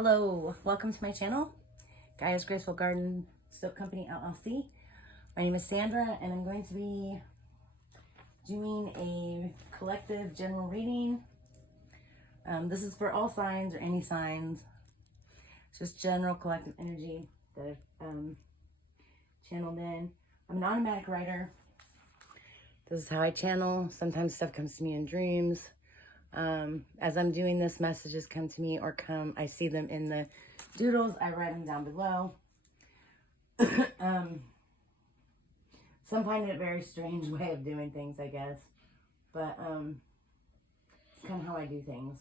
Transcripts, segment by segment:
Hello, welcome to my channel, Gaia's Graceful Garden Soap Company LLC. My name is Sandra and I'm going to be doing a collective general reading. This is for all signs or any signs. It's just general collective energy that I've channeled in. I'm an automatic writer. This is how I channel. Sometimes stuff comes to me in dreams. As I'm doing this, messages come to me or I see them in the doodles. I write them down below. Some find it a very strange way of doing things, I guess. But it's kind of how I do things.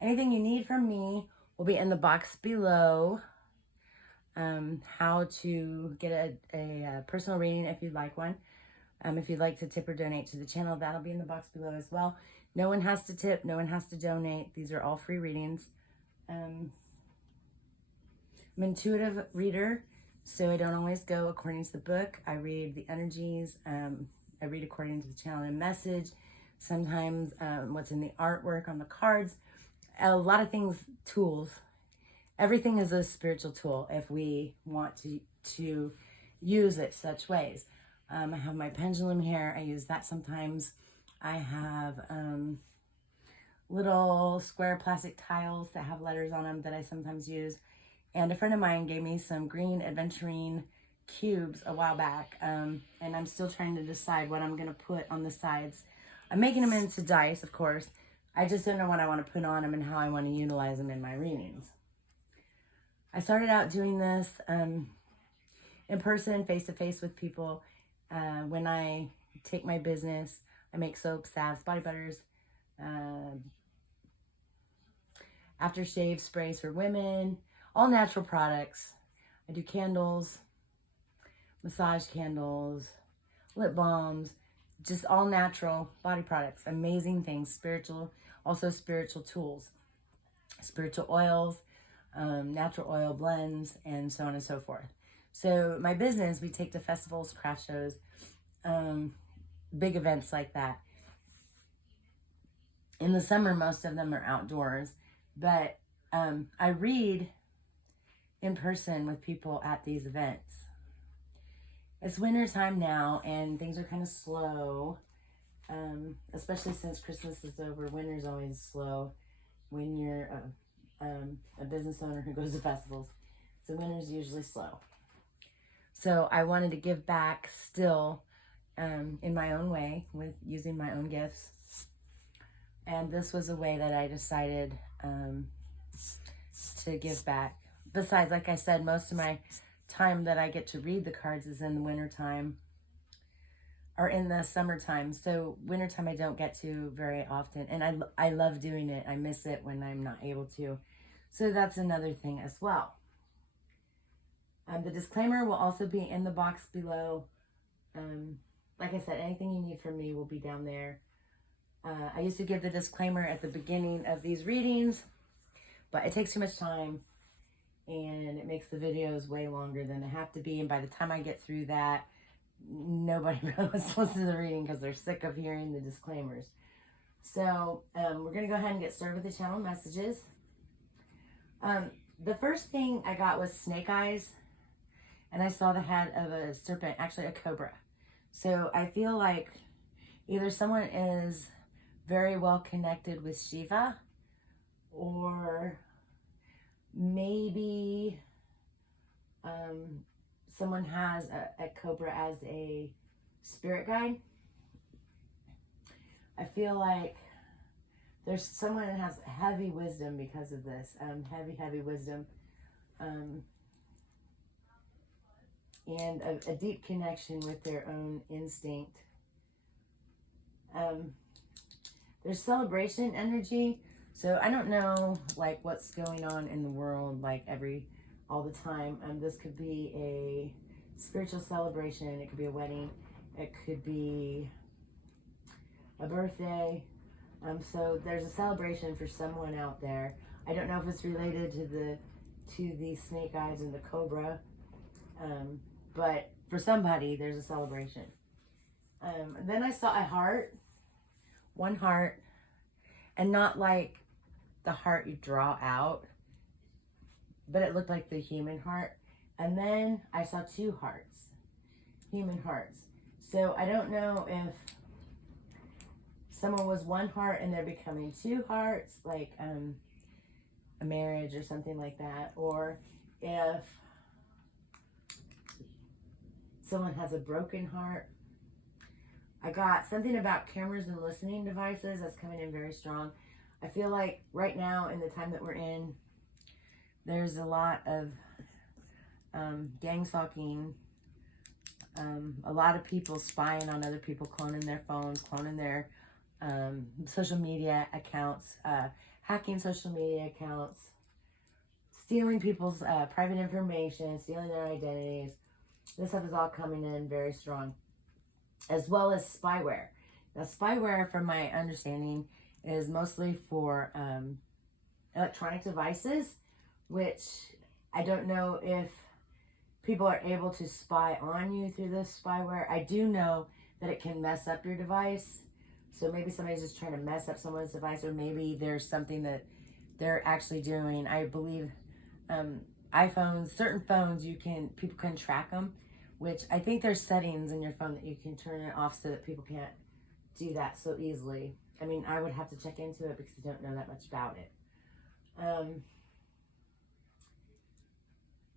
Anything you need from me will be in the box below. How to get a personal reading if you'd like one. If you'd like to tip or donate to the channel, that'll be in the box below as well. No one has to tip. No one has to donate. These are all free readings. I'm an intuitive reader, so I don't always go according to the book. I read the energies. I read according to the channel and message. Sometimes what's in the artwork on the cards. A lot of things, tools. Everything is a spiritual tool if we want to use it such ways. I have my pendulum here. I use that sometimes. I have little square plastic tiles that have letters on them that I sometimes use. And a friend of mine gave me some green aventurine cubes a while back. And I'm still trying to decide what I'm going to put on the sides. I'm making them into dice, of course. I just don't know what I want to put on them and how I want to utilize them in my readings. I started out doing this in person, face-to-face with people. When I take my business, I make soaps, salves, body butters, aftershave sprays for women, all natural products. I do candles, massage candles, lip balms, just all natural body products, amazing things, spiritual, also spiritual tools, spiritual oils, natural oil blends, and so on and so forth. So my business, we take to festivals, craft shows, big events like that. In the summer, most of them are outdoors, but I read in person with people at these events. It's winter time now and things are kind of slow, especially since Christmas is over. Winter's always slow when you're a business owner who goes to festivals. So winter's usually slow. So I wanted to give back still in my own way with using my own gifts. And this was a way that I decided to give back. Besides, like I said, most of my time that I get to read the cards is in the wintertime or in the summertime. So wintertime I don't get to very often. And I love doing it. I miss it when I'm not able to. So that's another thing as well. The disclaimer will also be in the box below. Like I said, anything you need from me will be down there. I used to give the disclaimer at the beginning of these readings, but it takes too much time and it makes the videos way longer than they have to be. And by the time I get through that, nobody really wants to listen to the reading because they're sick of hearing the disclaimers. So we're going to go ahead and get started with the channel messages. The first thing I got was snake eyes. And I saw the head of a serpent, actually a cobra. So I feel like either someone is very well connected with Shiva, or maybe someone has a cobra as a spirit guide. I feel like there's someone that has heavy wisdom because of this, heavy wisdom. And a deep connection with their own instinct. There's celebration energy. So I don't know like what's going on in the world like all the time. This could be a spiritual celebration. It could be a wedding. It could be a birthday. So there's a celebration for someone out there. I don't know if it's related to the snake eyes and the cobra. But for somebody, there's a celebration. Then I saw a heart, one heart, and not like the heart you draw out, but it looked like the human heart. And then I saw 2 hearts, human hearts. So I don't know if someone was 1 heart and they're becoming 2 hearts, like a marriage or something like that, or if someone has a broken heart. I got something about cameras and listening devices that's coming in very strong. I feel like right now, in the time that we're in, there's a lot of gang stalking, a lot of people spying on other people, cloning their phones, cloning their social media accounts, hacking social media accounts, stealing people's private information, stealing their identities. This stuff is all coming in very strong, as well as spyware. Now, spyware, from my understanding, is mostly for electronic devices, which I don't know if people are able to spy on you through this spyware. I do know that it can mess up your device. So maybe somebody's just trying to mess up someone's device, or maybe there's something that they're actually doing. I believe iPhones, certain phones, people can track them, which I think there's settings in your phone that you can turn it off so that people can't do that so easily. I mean, I would have to check into it because I don't know that much about it.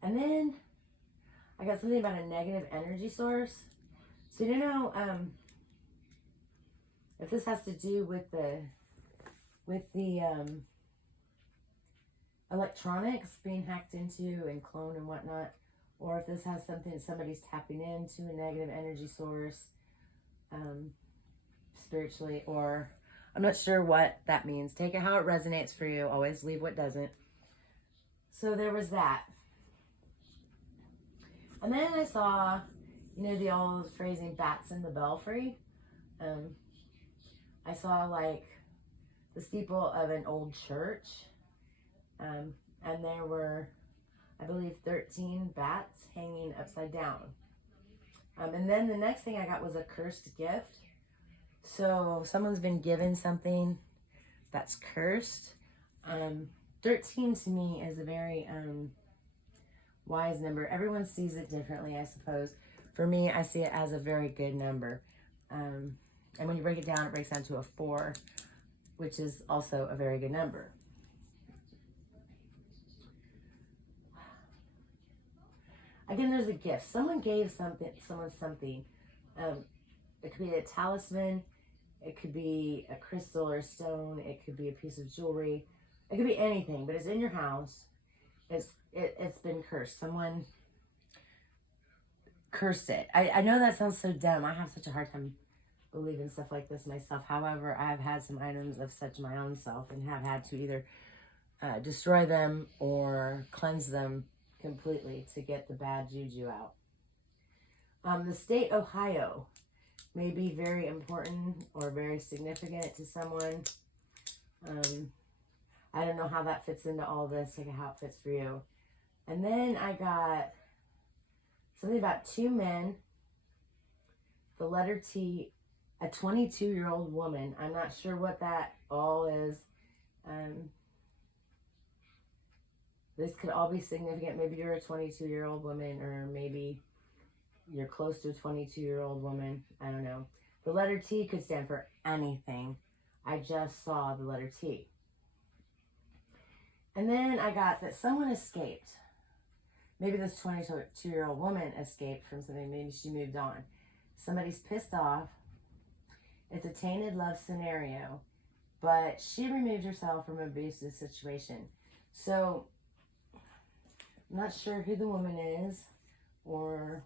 And then I got something about a negative energy source. So if this has to do with the electronics being hacked into and cloned and whatnot, or if this has something, somebody's tapping into a negative energy source spiritually, or I'm not sure what that means. Take it how it resonates for you. Always leave what doesn't. So there was that. And then I saw, the old phrasing, bats in the belfry. I saw like the steeple of an old church. And there were, I believe, 13 bats hanging upside down. And then the next thing I got was a cursed gift. So someone's been given something that's cursed. 13 to me is a very wise number. Everyone sees it differently, I suppose. For me, I see it as a very good number. And when you break it breaks down to a 4, which is also a very good number. Again, there's a gift. Someone gave someone something. It could be a talisman. It could be a crystal or a stone. It could be a piece of jewelry. It could be anything, but it's in your house. It's been cursed. Someone cursed it. I know that sounds so dumb. I have such a hard time believing stuff like this myself. However, I have had some items of such my own self and have had to either destroy them or cleanse them completely to get the bad juju out. The state Ohio may be very important or very significant to someone. I don't know how that fits into all this, like how it fits for you. And then I got something about 2 men, the letter T, a 22-year-old woman. I'm not sure what that all is. This could all be significant. Maybe you're a 22-year-old woman, or maybe you're close to a 22-year-old woman. I don't know. The letter T could stand for anything. I just saw the letter T. And then I got that someone escaped. Maybe this 22-year-old woman escaped from something. Maybe she moved on. Somebody's pissed off. It's a tainted love scenario. But she removed herself from an abusive situation. So, I'm not sure who the woman is or,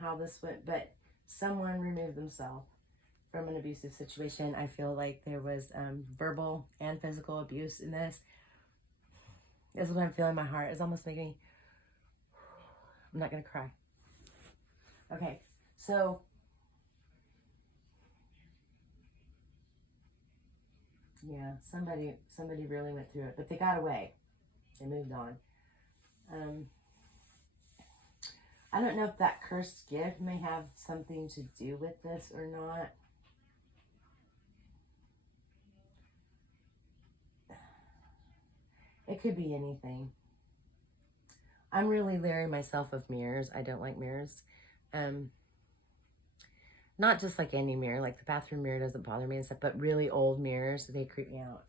how this went. But someone removed themselves from an abusive situation. I feel like there was verbal and physical abuse in this. This is what I'm feeling in my heart. It's almost making me, I'm not going to cry. Okay, so yeah, somebody really went through it, but they got away. They moved on. I don't know if that cursed gift may have something to do with this or not. It could be anything. I'm really leery myself of mirrors. I don't like mirrors. Not just like any mirror, like the bathroom mirror doesn't bother me and stuff, but really old mirrors, they creep me out.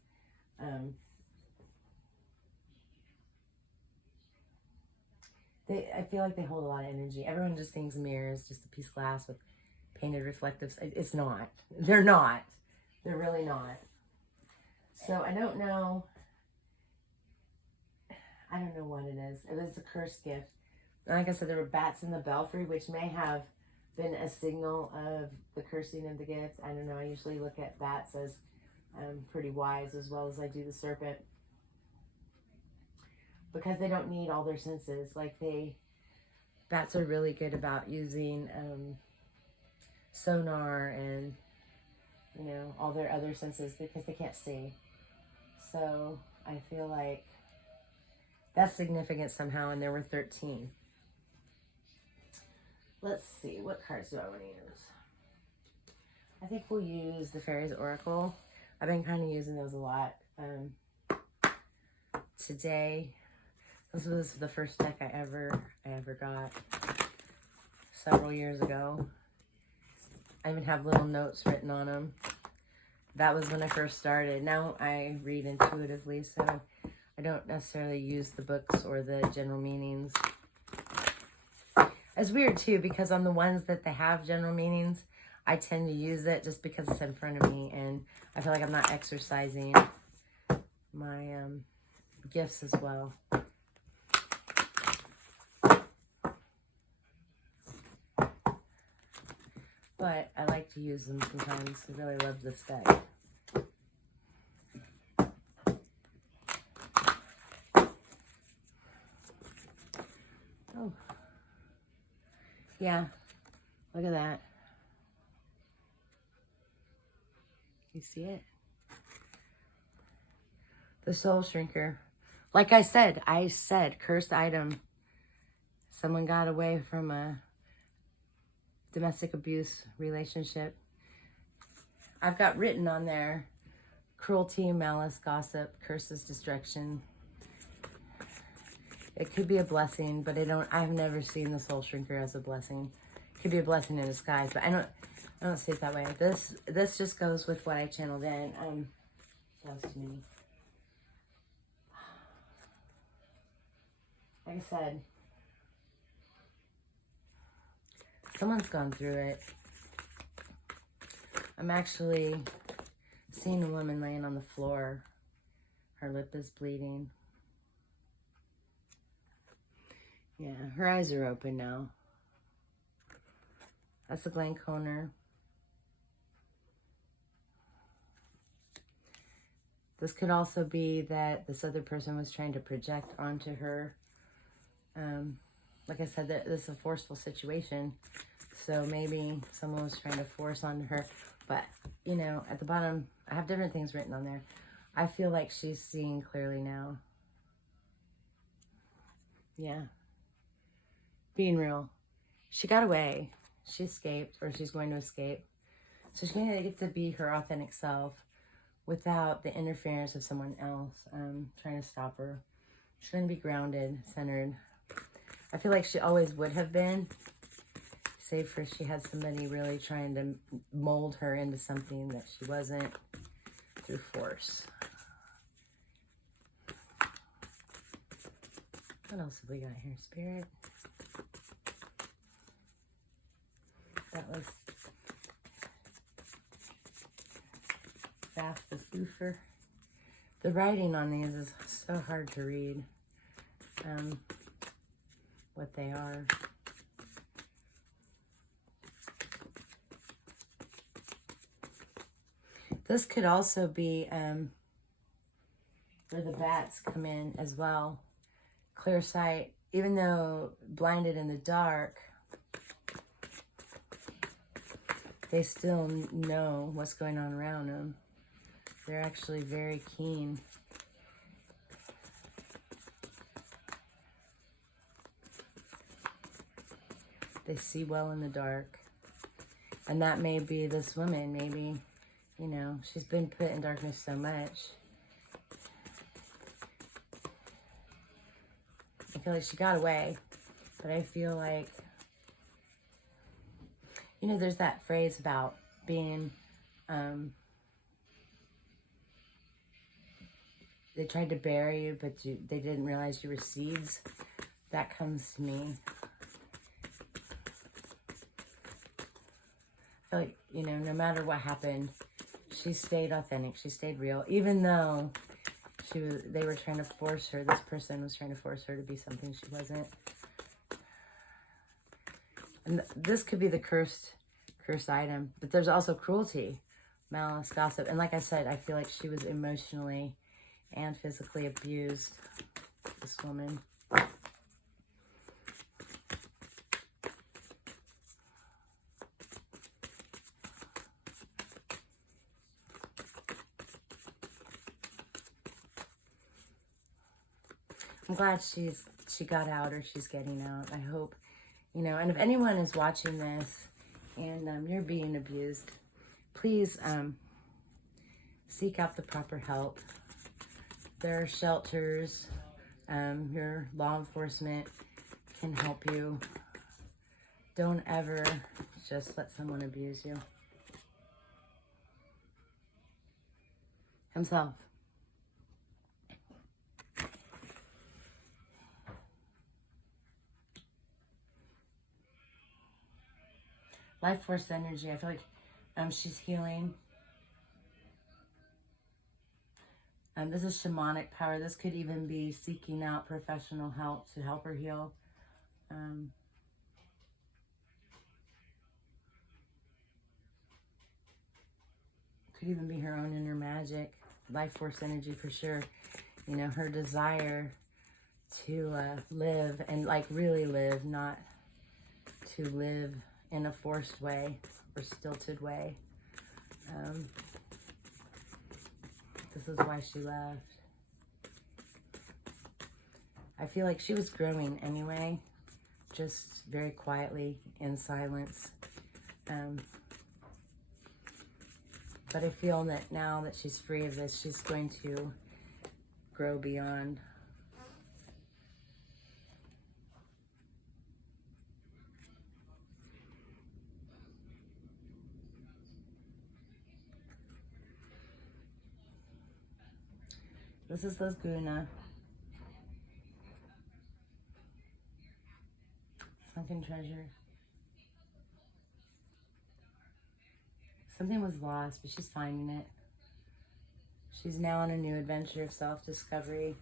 I feel like they hold a lot of energy. Everyone just thinks a mirror is just a piece of glass with painted reflectives. It's not. They're not. They're really not. So I don't know. I don't know what it is. It was a cursed gift. Like I said, there were bats in the belfry, which may have been a signal of the cursing of the gift. I don't know. I usually look at bats as pretty wise, as well as I do the serpent, because they don't need all their senses. Like bats are really good about using sonar and, you know, all their other senses because they can't see. So I feel like that's significant somehow, and there were 13. Let's see, what cards do I want to use? I think we'll use the Fairies Oracle. I've been kind of using those a lot. Today, this was the first deck I ever got several years ago. I even have little notes written on them. That was when I first started. Now I read intuitively, so I don't necessarily use the books or the general meanings. It's weird too, because on the ones that they have general meanings, I tend to use it just because it's in front of me, and I feel like I'm not exercising my gifts as well. But I like to use them sometimes. I really love this deck. Oh. Yeah. Look at that. You see it? The Soul Shrinker. Like I said cursed item. Someone got away from a domestic abuse relationship. I've got written on there cruelty, malice, gossip, curses, destruction. It could be a blessing, but I've never seen the Soul Shrinker as a blessing. It could be a blessing in disguise, but I don't see it that way. This just goes with what I channeled in. Sounds to me. Like I said, someone's gone through it. I'm actually seeing a woman laying on the floor. Her lip is bleeding. Yeah, her eyes are open now. That's a blank corner. This could also be that this other person was trying to project onto her. Like I said, this is a forceful situation. So maybe someone was trying to force onto her. But, you know, at the bottom, I have different things written on there. I feel like she's seeing clearly now. Yeah. Being real. She got away. She escaped, or she's going to escape. So she's going to get to be her authentic self without the interference of someone else trying to stop her. She's going to be grounded, centered. I feel like she always would have been, save for she had somebody really trying to mold her into something that she wasn't through force. What else have we got here, Spirit? That was Bath the Soofer. The writing on these is so hard to read. What they are. This could also be where the bats come in as well. Clear sight, even though blinded in the dark, they still know what's going on around them. They're actually very keen. They see well in the dark. And that may be this woman. Maybe, you know, she's been put in darkness so much. I feel like she got away, but I feel like, you know, there's that phrase about being, they tried to bury you, but they didn't realize you were seeds. That comes to me. I feel like, you know, no matter what happened, she stayed authentic. She stayed real, even though they were trying to force her. This person was trying to force her to be something she wasn't. And this could be the cursed item, but there's also cruelty, malice, gossip. And like I said, I feel like she was emotionally and physically abused, this woman. I'm glad she got out, or she's getting out. I hope, you know, and if anyone is watching this and you're being abused, please seek out the proper help. There are shelters. Your law enforcement can help you. Don't ever just let someone abuse you. Himself. Life force energy. I feel like she's healing. This is shamanic power. This could even be seeking out professional help to help her heal. Could even be her own inner magic. Life force energy for sure. You know, her desire to live and like really live, not to live in a forced way or stilted way. This is why she left. I feel like she was growing anyway, just very quietly in silence. But I feel that now that she's free of this, she's going to grow beyond. This is Laguna. Sunken treasure. Something was lost, but she's finding it. She's now on a new adventure of self-discovery.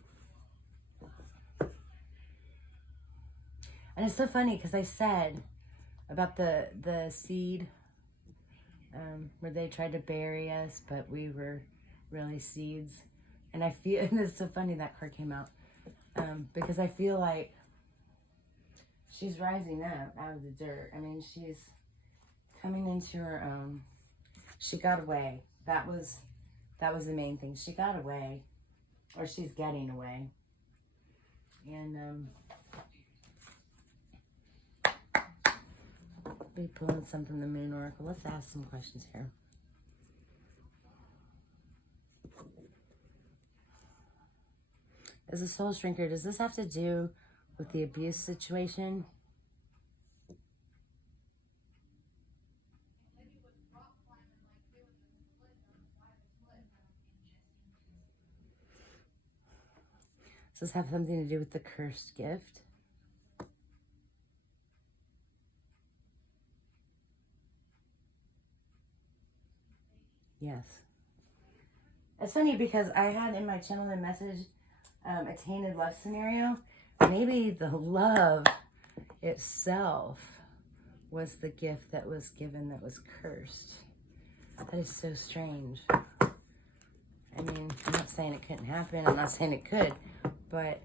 And it's so funny because I said about the seed where they tried to bury us, but we were really seeds. And I feel, and it's so funny that card came out because I feel like she's rising up out of the dirt. I mean, she's coming into her own. She got away. That was the main thing. She got away, or she's getting away. And be pulling some from the Moon Oracle. Let's ask some questions here. As a soul shrinker, does this have to do with the abuse situation? Does this have something to do with the cursed gift? Yes. It's funny because I had in my channel the message, a tainted love scenario. Maybe the love itself was the gift that was given that was cursed. That is so strange. I mean, I'm not saying it couldn't happen. I'm not saying it could, but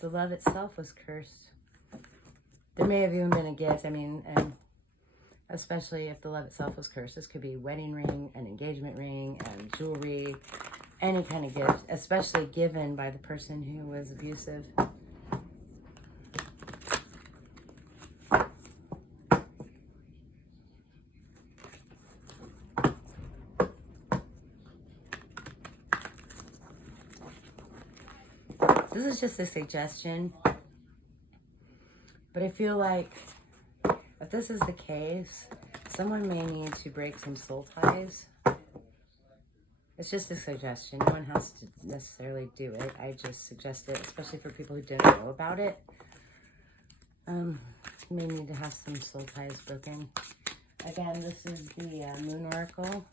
the love itself was cursed. There may have even been a gift. I mean, and especially if the love itself was cursed. This could be a wedding ring, an engagement ring, and jewelry, any kind of gift, especially given by the person who was abusive. This is just a suggestion. But I feel like if this is the case, someone may need to break some soul ties. It's just a suggestion. No one has to necessarily do it. I just suggest it, especially for people who don't know about it. You may need to have some soul ties broken. Again, this is the Moon Oracle.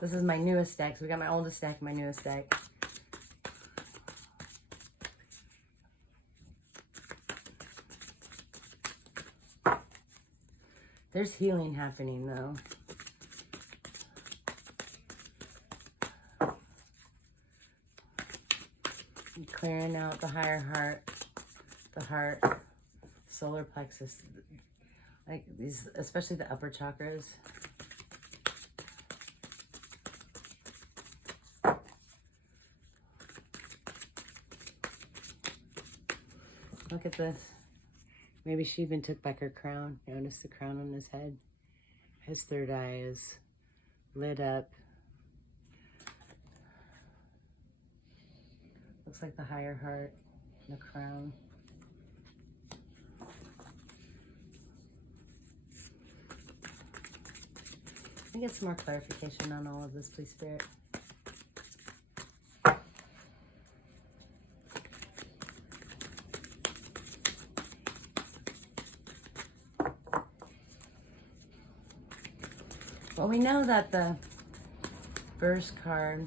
This is my newest deck. So we got my oldest deck and my newest deck. There's healing happening, though. Clearing out the higher heart, the heart, solar plexus, like these, especially the upper chakras. Look at this. Maybe she even took back her crown. Notice the crown on his head. His third eye is lit up. Looks like the higher heart, the crown. Can I get some more clarification on all of this, please, Spirit? Well, we know that the first card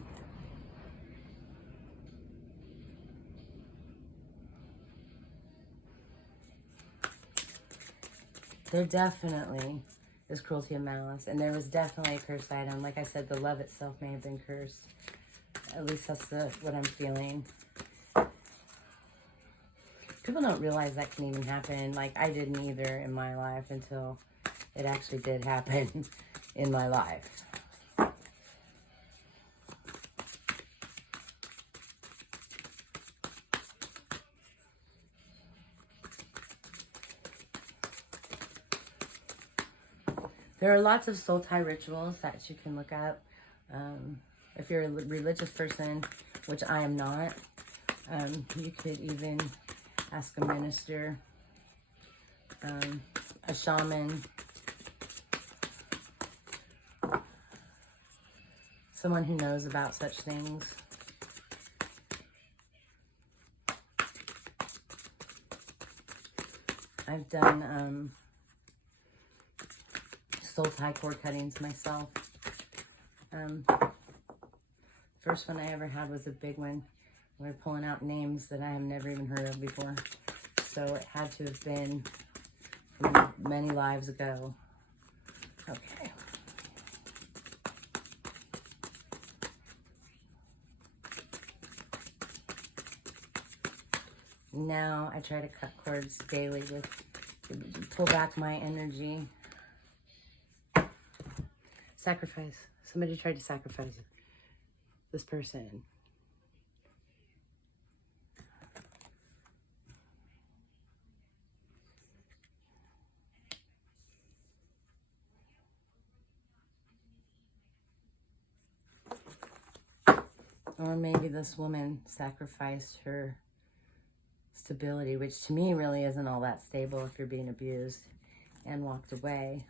there definitely is cruelty and malice, and there was definitely a cursed item. Like I said, the love itself may have been cursed. At least that's what I'm feeling. People don't realize that can even happen. Like, I didn't either in my life until it actually did happen in my life. There are lots of soul tie rituals that you can look up. If you're a religious person, which I am not, you could even ask a minister, a shaman, someone who knows about such things. I've done soul tie cord cuttings myself. First one I ever had was a big one. We're pulling out names that I have never even heard of before. So it had to have been from many lives ago. Okay. Now I try to cut cords daily with, pull back my energy. Sacrifice. Somebody tried to sacrifice this person. Or maybe this woman sacrificed her stability, which to me really isn't all that stable if you're being abused, and walked away.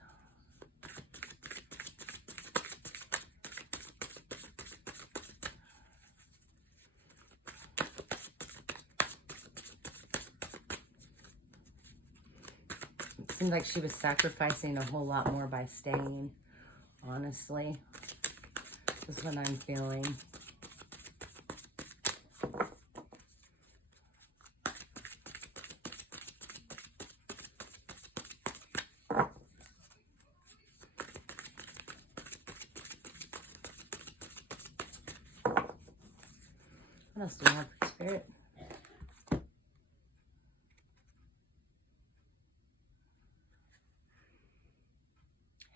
It seemed like she was sacrificing a whole lot more by staying, honestly. This is what I'm feeling. What else do we have for Spirit?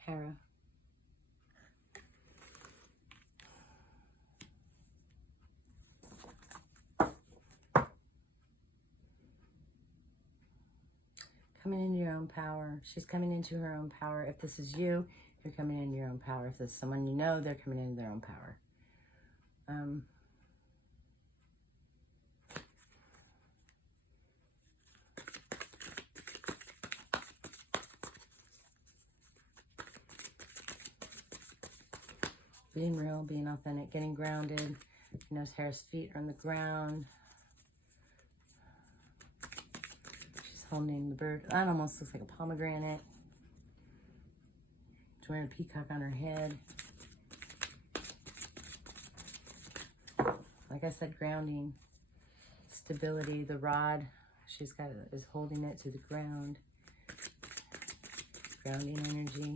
Hera. Coming into your own power. She's coming into her own power. If this is you, you're coming into your own power. If this is someone you know, they're coming into their own power. being real, being authentic, getting grounded. Nose hairs, feet are on the ground. She's holding the bird. That almost looks like a pomegranate. She's wearing a peacock on her head. Like I said, grounding, stability. The rod she's got is holding it to the ground. Grounding energy.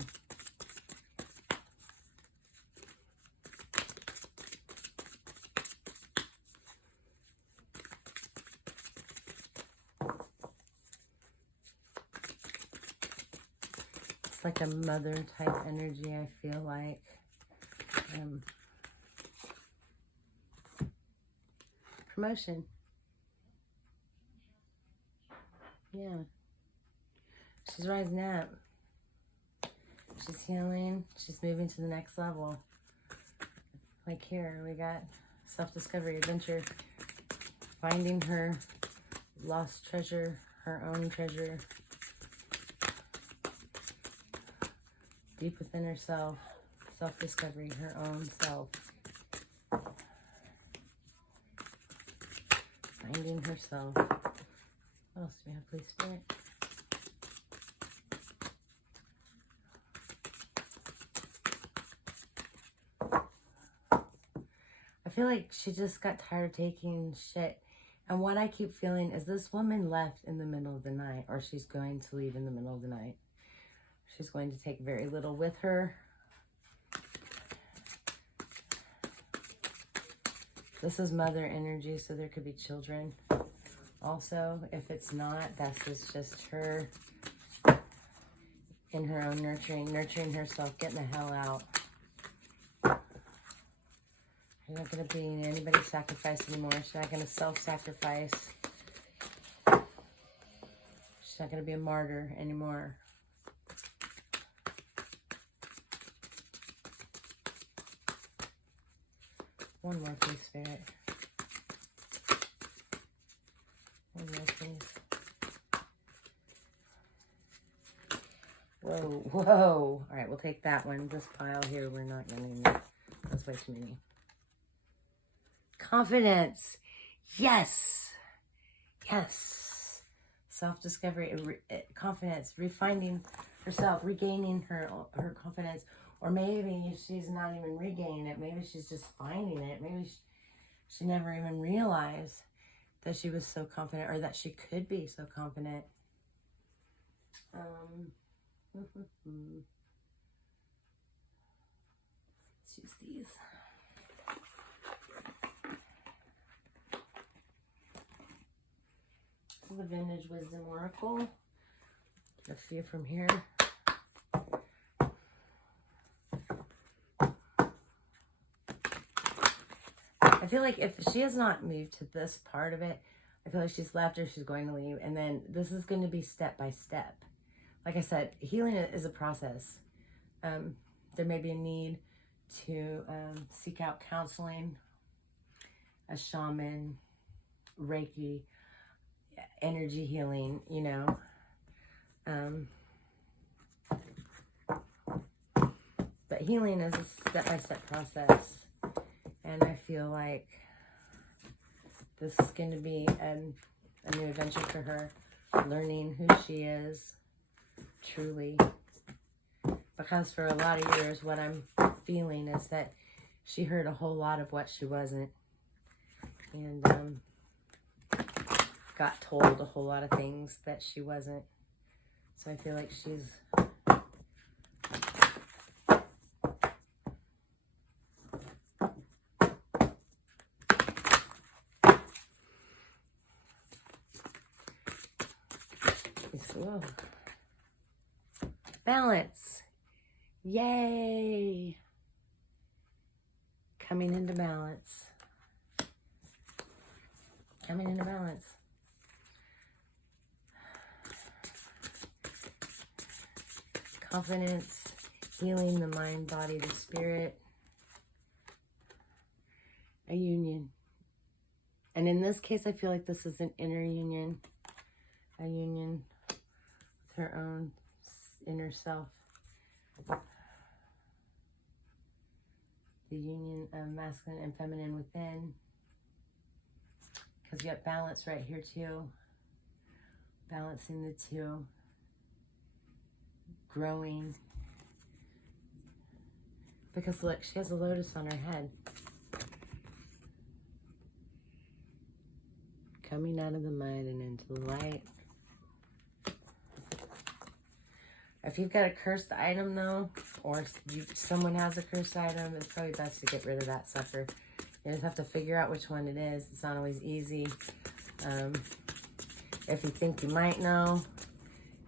It's like a mother type energy, I feel like. Promotion. Yeah. She's rising up. She's healing. She's moving to the next level. Like here, we got self-discovery, adventure, finding her lost treasure, her own treasure, deep within herself, self-discovery, her own self. Finding herself. What else do we have, please, Spirit? I feel like she just got tired of taking shit. And what I keep feeling is this woman left in the middle of the night, or she's going to leave in the middle of the night. She's going to take very little with her. This is mother energy, so there could be children. Also, if it's not, this is just her in her own nurturing herself, getting the hell out. She's not going to be anybody's sacrifice anymore. She's not going to self-sacrifice. She's not going to be a martyr anymore. One more, please, Spirit. One more, please. Whoa, whoa. All right, we'll take that one. This pile here, we're not getting it. That's way too many. Confidence. Yes. Yes. Self-discovery, confidence, refining herself, regaining her confidence. Or maybe she's not even regaining it. Maybe she's just finding it. Maybe she never even realized that she was so confident, or that she could be so confident. Let's use these. This is the Vintage Wisdom Oracle. Get a few from here. I feel like if she has not moved to this part of it, I feel like she's left or she's going to leave. And then this is going to be step by step. Like I said, healing is a process. There may be a need to seek out counseling, a shaman, Reiki, energy healing, you know. But healing is a step-by-step process. And I feel like this is going to be a new adventure for her, learning who she is, truly. Because for a lot of years, what I'm feeling is that she heard a whole lot of what she wasn't. And got told a whole lot of things that she wasn't. So I feel like she's... Whoa. Balance. Yay. Coming into balance. Coming into balance. Confidence. Healing the mind, body, the spirit. A union. And in this case, I feel like this is an inner union. A union with her own inner self. the union of masculine and feminine within. Because you have balance right here too. Balancing the two. Growing. Because look, she has a lotus on her head. Coming out of the mud and into the light. If you've got a cursed item though, or someone has a cursed item, it's probably best to get rid of that sucker. You just have to figure out which one it is. It's not always easy. If you think you might know,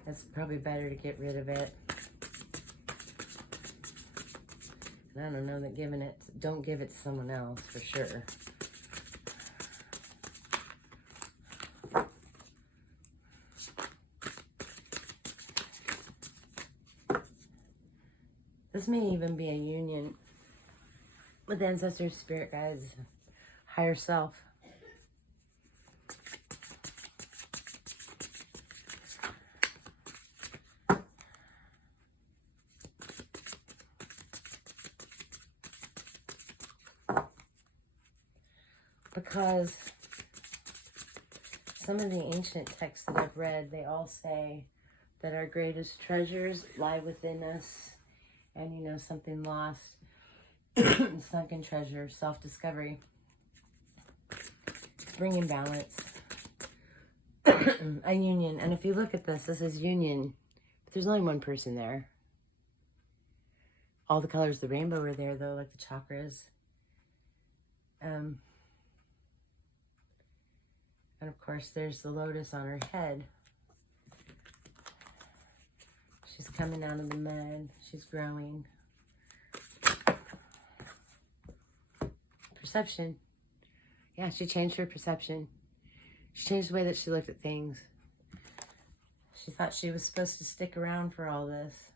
it's probably better to get rid of it. And I don't know that don't give it to someone else for sure. This may even be a union with ancestors, spirit guides, higher self. Because some of the ancient texts that I've read, they all say that our greatest treasures lie within us. And, you know, something lost, sunken treasure, self-discovery, bringing balance, a union. And if you look at this is union, but there's only one person there. All the colors of the rainbow are there, though, like the chakras. And, of course, there's the lotus on her head. She's coming out of the mud. She's growing. Perception. Yeah, she changed her perception. She changed the way that she looked at things. She thought she was supposed to stick around for all this.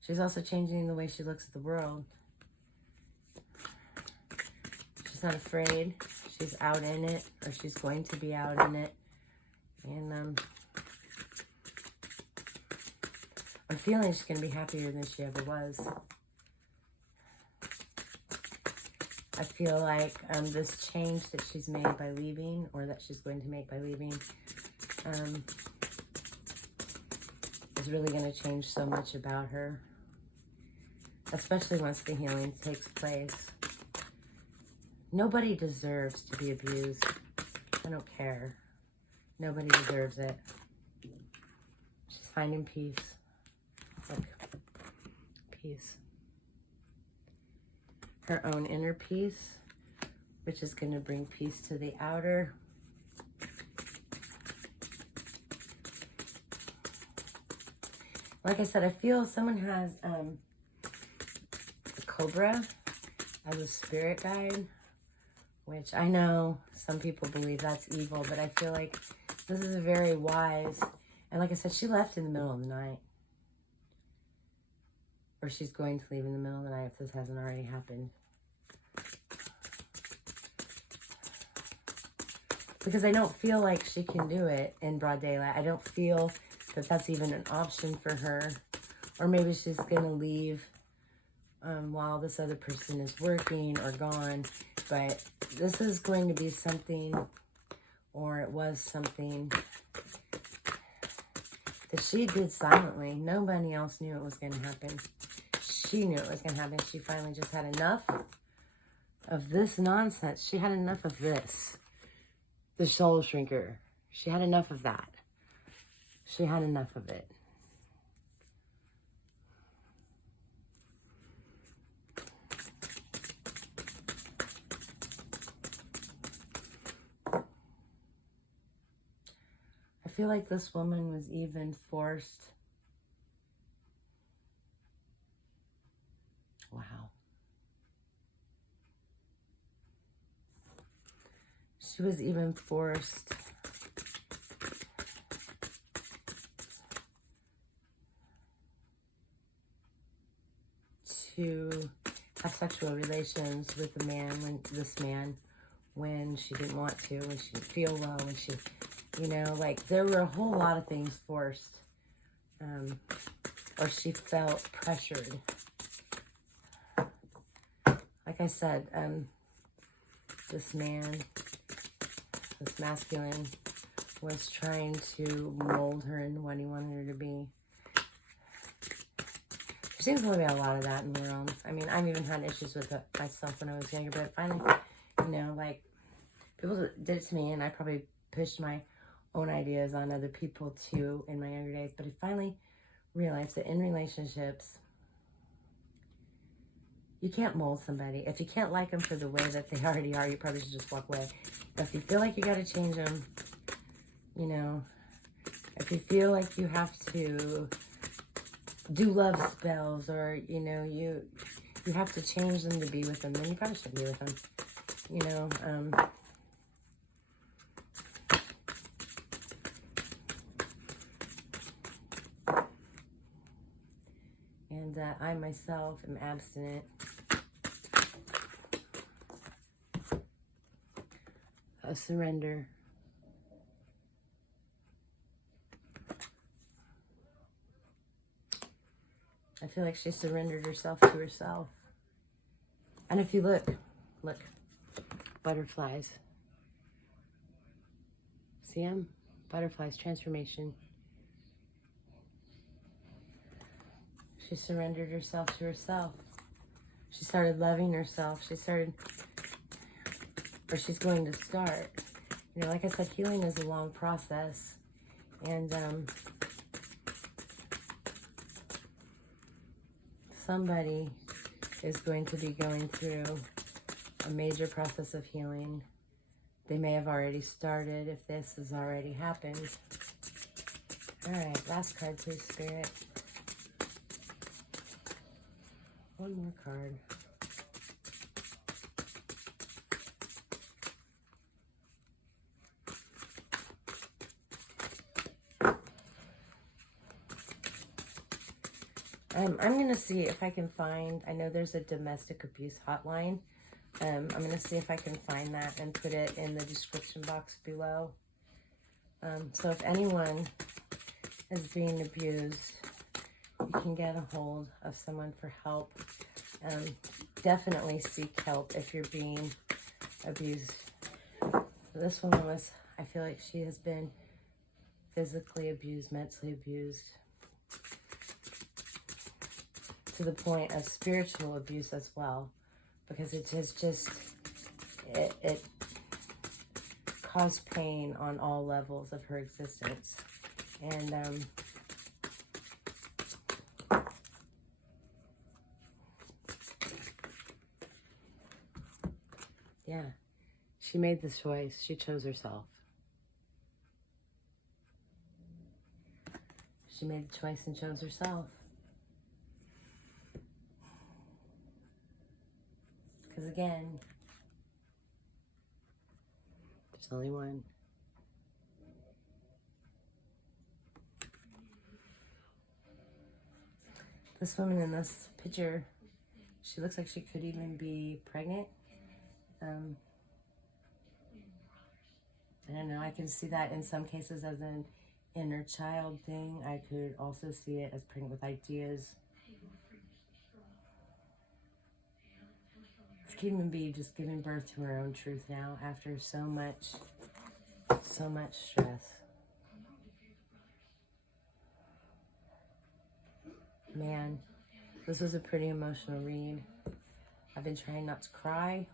She's also changing the way she looks at the world. She's not afraid. She's out in it, or she's going to be out in it. And, I'm feeling she's going to be happier than she ever was. I feel like this change that she's made by leaving, or that she's going to make by leaving, is really going to change so much about her. Especially once the healing takes place. Nobody deserves to be abused. I don't care. Nobody deserves it. She's finding peace. Look, peace. Her own inner peace, which is going to bring peace to the outer. Like I said, I feel someone has a cobra as a spirit guide, which I know some people believe that's evil, but I feel like this is a very wise, and like I said, she left in the middle of the night. Or she's going to leave in the middle of the night if this hasn't already happened. Because I don't feel like she can do it in broad daylight. I don't feel that that's even an option for her. Or maybe she's going to leave while this other person is working or gone. But this is going to be something, or it was something, that she did silently. Nobody else knew it was going to happen. She knew it was going to happen. She finally just had enough of this nonsense. She had enough of this. The soul shrinker. She had enough of that. She had enough of it. I feel like this woman was even forced. Wow. She was even forced to have sexual relations with the man, when she didn't want to, when she didn't feel well, when she, you know, like there were a whole lot of things forced, or she felt pressured like I said, this man, this masculine, was trying to mold her into what he wanted her to be. There seems to be a lot of that in the world. I mean, I've even had issues with it myself when I was younger, but finally, you know, like, people did it to me, and I probably pushed my own ideas on other people too in my younger days, but I finally realized that in relationships, you can't mold somebody. If you can't like them for the way that they already are, you probably should just walk away. If you feel like you got to change them, you know, if you feel like you have to do love spells, or, you know, you have to change them to be with them, then you probably shouldn't be with them, you know. And I myself am abstinent of surrender. I feel like she surrendered herself to herself. And if you look, butterflies. See them? Butterflies, transformation. She surrendered herself to herself. She started loving herself. She's going to start. You know, like I said, healing is a long process. And somebody is going to be going through a major process of healing. They may have already started if this has already happened. All right, last card, please, Spirit. One more card. I'm going to see if I can find, I know there's a domestic abuse hotline. I'm going to see if I can find that and put it in the description box below. So if anyone is being abused, you can get a hold of someone for help. Definitely seek help if you're being abused. This woman was, I feel like she has been physically abused, mentally abused, to the point of spiritual abuse as well, because it it caused pain on all levels of her existence. And yeah, she made the choice. She chose herself. She made the choice and chose herself. Because again, there's only one. This woman in this picture, she looks like she could even be pregnant. I don't know, I can see that in some cases as an inner child thing. I could also see it as pregnant with ideas. This could even be just giving birth to her own truth now after so much stress. Man, this was a pretty emotional read. I've been trying not to cry.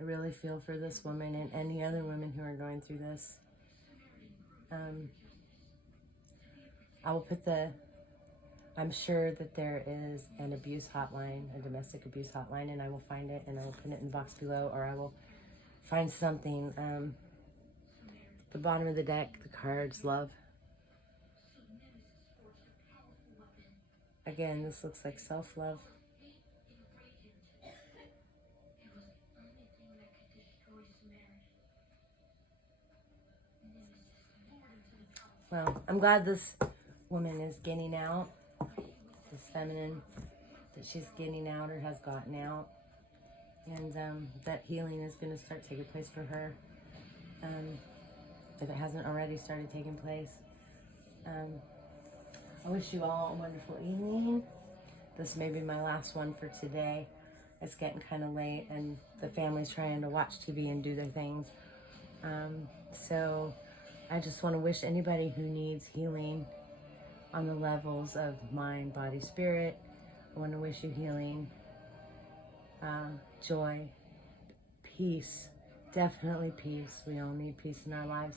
I really feel for this woman and any other women who are going through this. I will put I'm sure that there is an abuse hotline, a domestic abuse hotline, and I will find it and I will put it in the box below, or I will find something. The bottom of the deck, the cards, love. Again, this looks like self-love. Well, I'm glad this woman is getting out, this feminine, that she's getting out or has gotten out, and that healing is going to start taking place for her, if it hasn't already started taking place. I wish you all a wonderful evening. this may be my last one for today. It's getting kind of late and the family's trying to watch TV and do their things. So I just want to wish anybody who needs healing on the levels of mind, body, spirit, I want to wish you healing, joy, peace, definitely peace. We all need peace in our lives.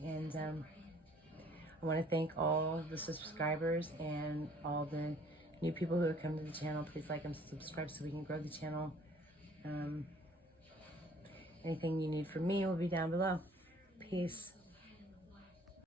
And I want to thank all the subscribers and all the new people who have come to the channel. Please like and subscribe so we can grow the channel. Anything you need from me will be down below. Peace.